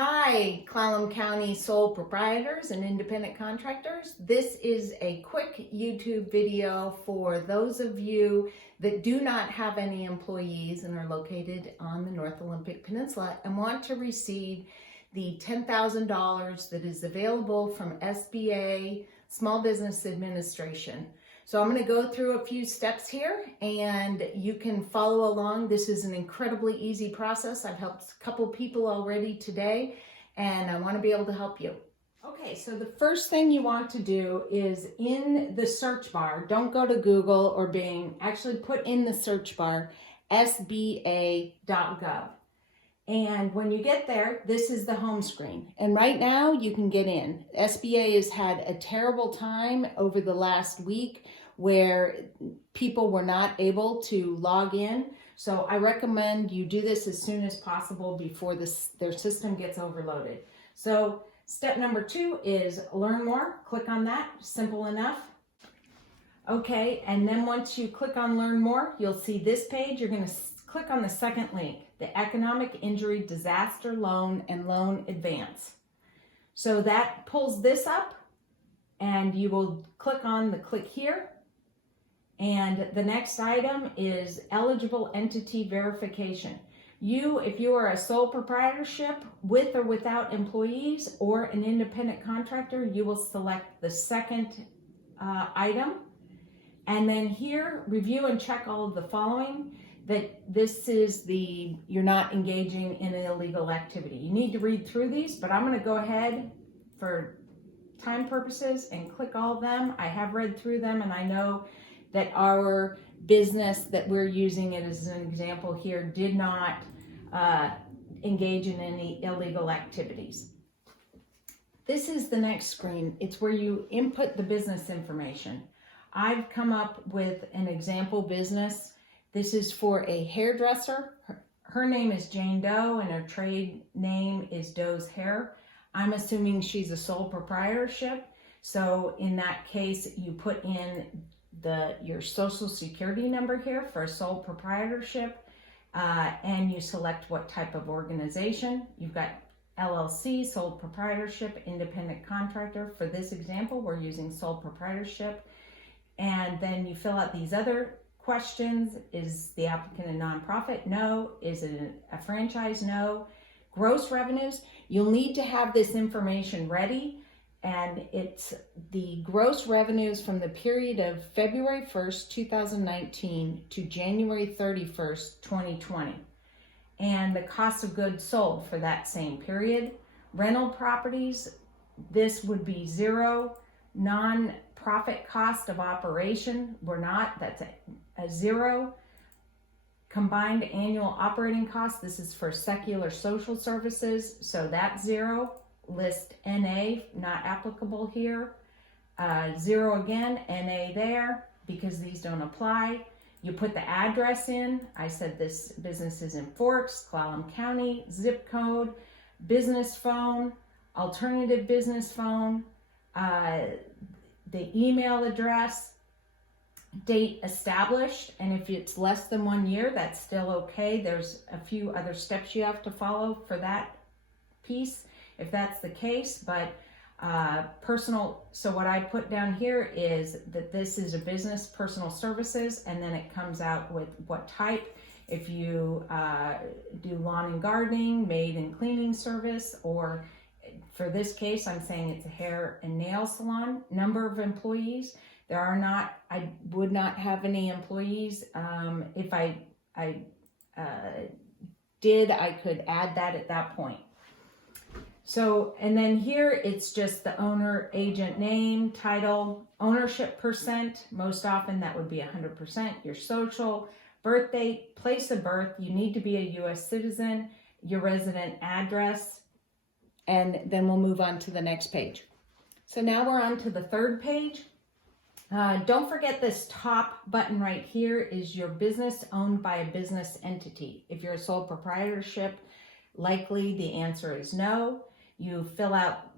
Hi, Clallam County sole proprietors and independent contractors. This is a quick YouTube video for those of you that do not have any employees and are located on the North Olympic Peninsula and want to receive the $10,000 that is available from SBA Small Business Administration. So I'm going to go through a few steps here and you can follow along. This is an incredibly easy process. I've helped a couple people already today and I want to be able to help you. Okay, so the first thing you want to do is in the search bar, don't go to Google or Bing, actually put in the search bar SBA.gov. And when you get there, this is the home screen. And right now you can get in. SBA has had a terrible time over the last week where people were not able to log in. So I recommend you do this as soon as possible before their system gets overloaded. So step number 2 is learn more. Click on that, simple enough. Okay, and then once you click on learn more, you'll see this page. You're gonna click on the second link, the Economic Injury Disaster Loan and Loan Advance. So that pulls this up and you will click on the click here. And the next item is eligible entity verification. If you are a sole proprietorship with or without employees or an independent contractor, you will select the second item. And then here, review and check all of the following. That this is you're not engaging in an illegal activity. You need to read through these, but I'm going to go ahead for time purposes and click all of them. I have read through them and I know that our business that we're using it as an example here did not engage in any illegal activities. This is the next screen. It's where you input the business information. I've come up with an example business. This is for a hairdresser. Her name is Jane Doe and her trade name is Doe's Hair. I'm assuming she's a sole proprietorship. So in that case, you put in your social security number here for a sole proprietorship and you select what type of organization. You've got LLC, sole proprietorship, independent contractor. For this example, we're using sole proprietorship. And then you fill out these other questions. Is the applicant a nonprofit? No. Is it a franchise? No. Gross revenues. You'll need to have this information ready, and it's the gross revenues from the period of February 1st, 2019 to January 31st, 2020, and the cost of goods sold for that same period. Rental properties, this would be 0. Non-profit cost of operation, that's a 0. Combined annual operating costs, this is for secular social services, so that's 0. List NA, not applicable here. 0 again, NA there, because these don't apply. You put the address in. I said this business is in Forks, Clallam County, zip code, business phone, alternative business phone, the email address, date established, and if it's less than 1 year, that's still okay. There's a few other steps you have to follow for that piece, if that's the case, but personal, so what I put down here is that this is a business, personal services, and then it comes out with what type. If you do lawn and gardening, maid and cleaning service, or for this case, I'm saying it's a hair and nail salon. Number of employees, I would not have any employees. If I did, I could add that at that point. So, and then here it's just the owner, agent name, title, ownership percent. Most often that would be 100%. Your social, birth date, place of birth. You need to be a U.S. citizen, your resident address, and then we'll move on to the next page. So now we're on to the third page. Don't forget this top button right here is your business owned by a business entity. If you're a sole proprietorship, likely the answer is no. You fill out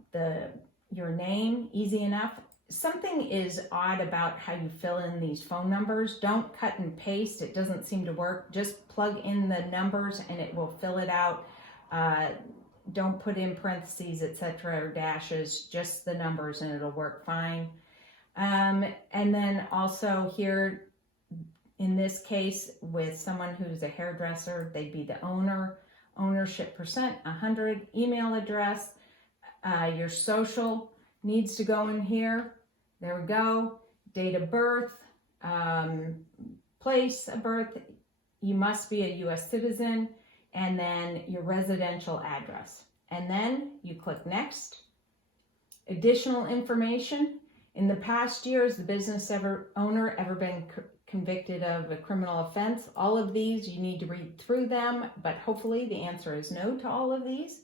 your name, easy enough. Something is odd about how you fill in these phone numbers. Don't cut and paste. It doesn't seem to work. Just plug in the numbers and it will fill it out don't put in parentheses, etc., or dashes, just the numbers, and it'll work fine. And then also here, in this case, with someone who's a hairdresser, they'd be the owner, ownership percent, 100, email address, your social needs to go in here. There we go. Date of birth, place of birth, you must be a U.S. citizen, and then your residential address. And then you click next. Additional information. In the past year, has the business owner ever been convicted of a criminal offense? All of these, you need to read through them, but hopefully the answer is no to all of these.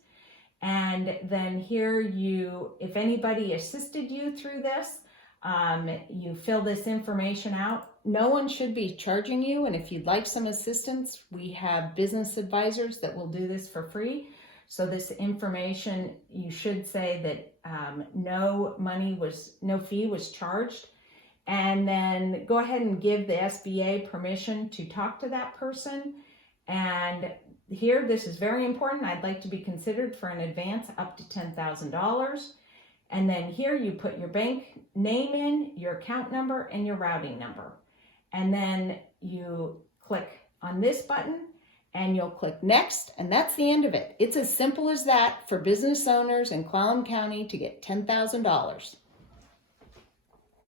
And then here if anybody assisted you through this, you fill this information out. No one should be charging you, and if you'd like some assistance, we have business advisors that will do this for free. So this information, you should say that no fee was charged, and then go ahead and give the SBA permission to talk to that person. And here, this is very important. I'd like to be considered for an advance up to $10,000. And then here you put your bank name in, your account number, and your routing number. And then you click on this button and you'll click next, and that's the end of it. It's as simple as that for business owners in Clallam County to get $10,000.